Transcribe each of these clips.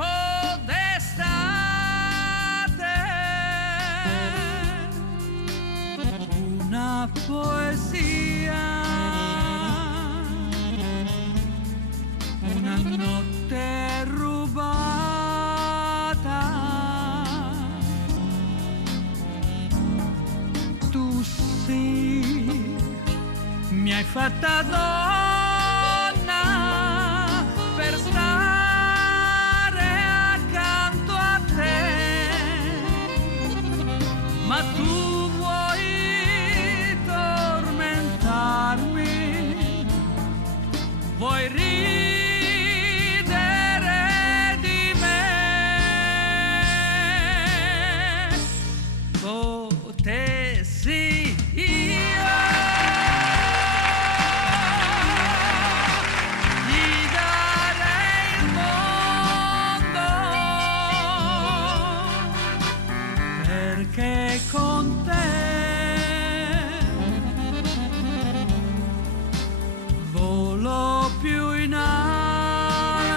tempo d'estate, una poesia, una notte rubata. Tu sì, mi hai fatta donna per stare accanto a te, ma tu vuoi tormentarmi, vuoi ridere di me. Potessi io ti dare il mondo, perché con te volo più in alto.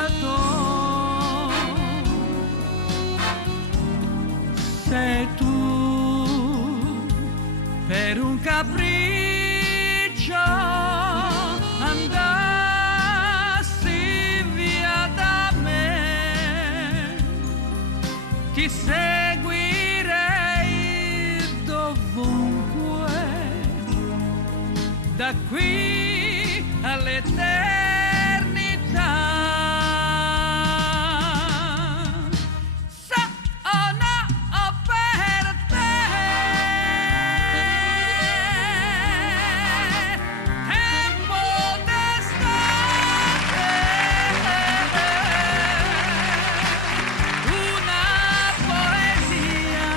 Sei tu, per un capriccio andassi via da me, ti seguirei dovunque, da qui all'eternità. Sono per te, tempo d'estate, una poesia,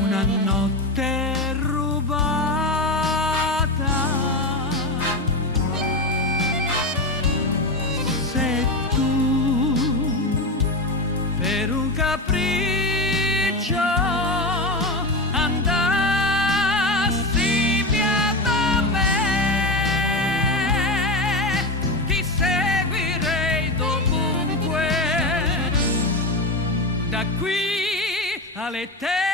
una notte rubata. Sei tu, per un capriccio andassi via da me, ti seguirei dovunque, da qui all'eternità.